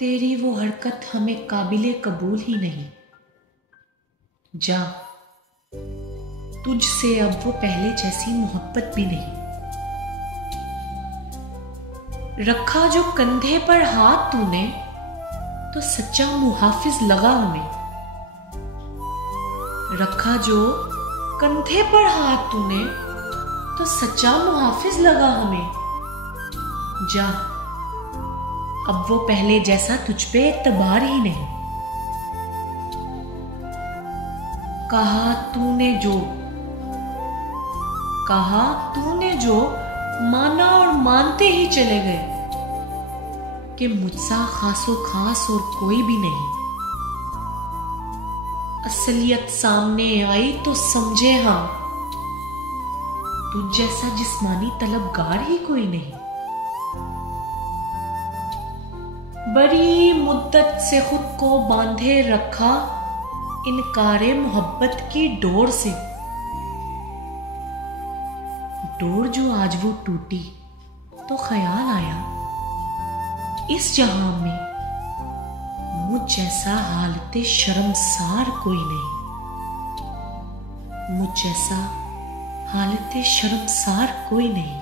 तेरी वो हरकत हमें काबिले कबूल ही नहीं। जा, तुझसे अब वो पहले जैसी मोहब्बत भी नहीं। रखा जो कंधे पर हाथ तूने तो सच्चा मुहाफिज लगा हमें। रखा जो कंधे पर हाथ तूने तो सच्चा मुहाफिज लगा हमें। जा, अब वो पहले जैसा तुझ पे एतबार ही नहीं। कहा तूने जो माना और मानते ही चले गए कि मुझसा खासो खास और कोई भी नहीं। असलियत सामने आई तो समझे हम, तुझ जैसा जिस्मानी तलबगार ही कोई नहीं। बड़ी मुद्दत से खुद को बांधे रखा इनकारे मोहब्बत की डोर से। डोर जो आज वो टूटी तो ख्याल आया, इस जहां में मुझ जैसा हालते शर्मसार कोई नहीं। मुझ जैसा हालते शर्मसार कोई नहीं।